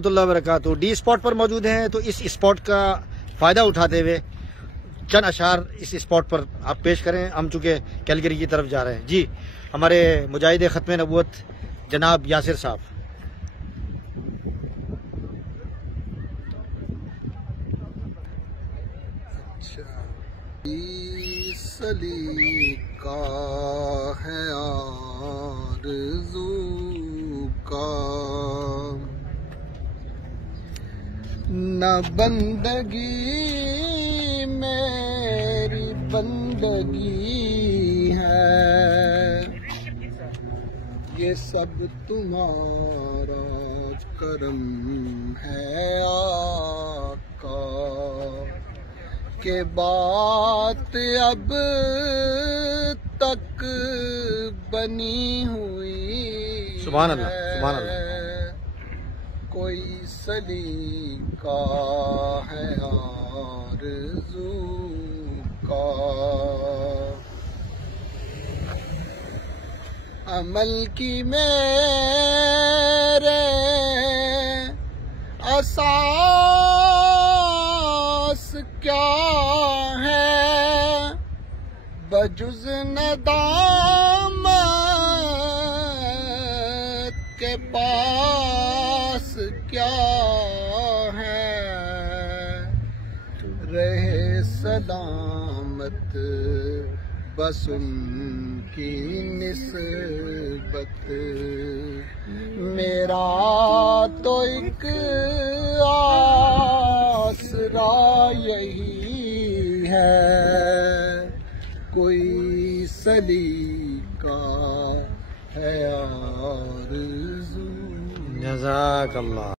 रहमतुल्लाहि व बरकातहू। D spot पर मौजूद हैं, तो इस स्पॉट का फ़ायदा उठाते हुए चंद अशार इस स्पॉट पर आप पेश करें। हम चूँकि कैलगरी की तरफ जा रहे हैं। जी, हमारे मुजाहिद ख़त्म नबूवत जनाब यासिर साहब। सलीका है आरज़ू का, न बंदगी मेरी बंदगी है, ये सब तुम्हारा करम है आका, के बात अब तक बनी हुई सुभान अल्लाह, सुभान अल्लाह। कोई सलीका है आरज़ू का, अमल की मेरे असास क्या है, बजुज़ नदामत के पास क्या है, रहे सलामत बस उनकी निस्बत, मेरा तो एक आसरा यही है, कोई सलीका है आरज़ू। जज़ाकल्लाह।